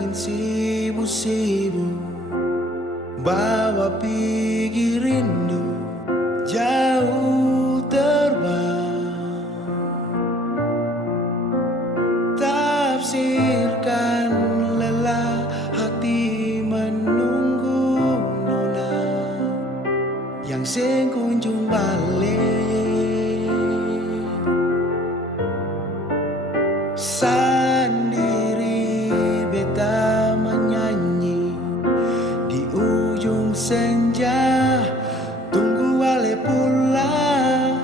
angin sibuk-sibuk bawa pergi rindu jauh terbang. Tafsirkan lelah hati menunggu nona yang seng kunjung balik. Sendiri beta menyanyi di ujung senja, tunggu ale pulang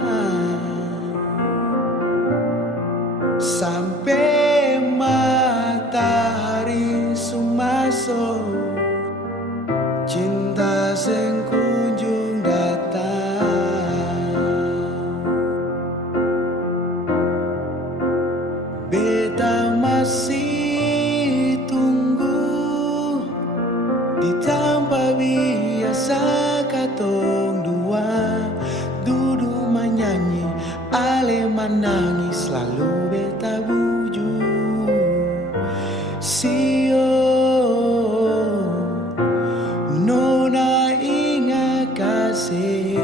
sampai matahari sumasuk. Cinta seng kunjung datang. Beta masih tunggu di tempat biasa katong dua duduk menyanyi, ale menangis lalu beta buju. Sio nona ingat kasih,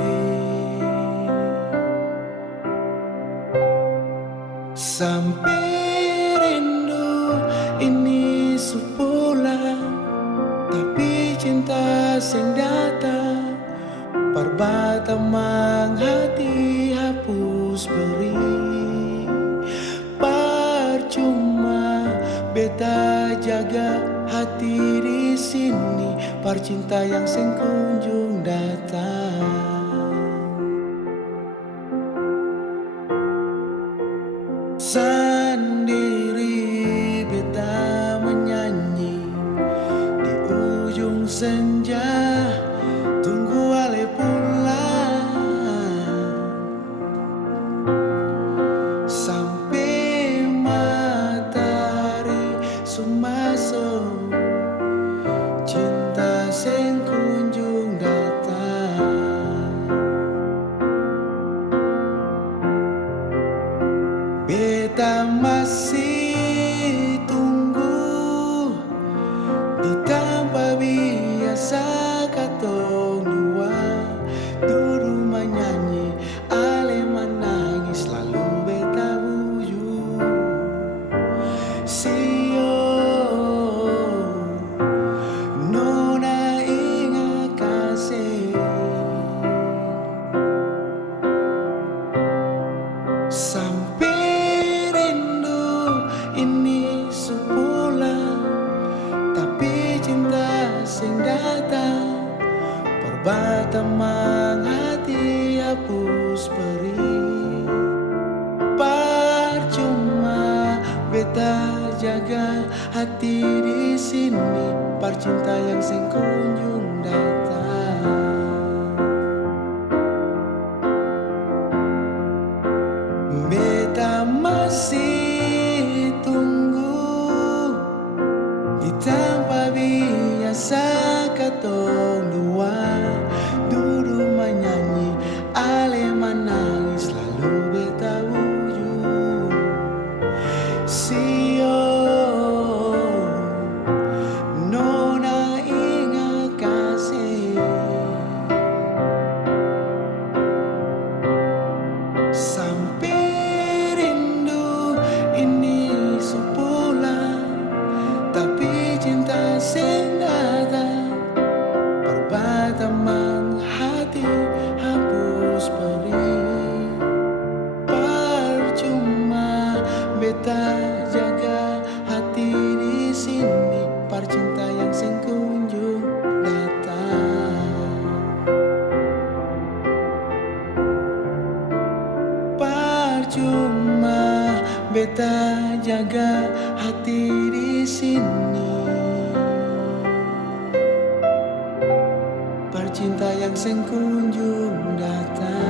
sampai rindu ini sepulang, tapi cinta sing datang. Perbata mang hati hapus beri, percuma beta jaga hati di sini, percinta yang sing kunjung datang. Sendiri beta menyanyi di ujung senja, tunggu ale pulang sampai matahari sumasuk. Cinta sing kunjung datang. Beta masih tunggu di tempat biasa katong dua duduk menyanyi, ale menangis lalu beta buju. Sio nona ingat kasih, sampai rindu ini sepulang, tapi cinta sing datang. Perbata mang hati hapus perih, percuma beta jaga hati di sini, percinta yang sing kunjung datang. Beta masih tunggu di tempat biasa katong dua duduk menyanyi, ale menangis lalu beta buju. Sio nona ingat kasih, sampai rindu ini sepulang, tapi cinta sing datang. Perbata mang hati hapus perih, percuma beta jaga hati di sini, percinta yang sing kunjung datang. Percuma beta jaga hati di sini, percinta yang sing kunjung datang.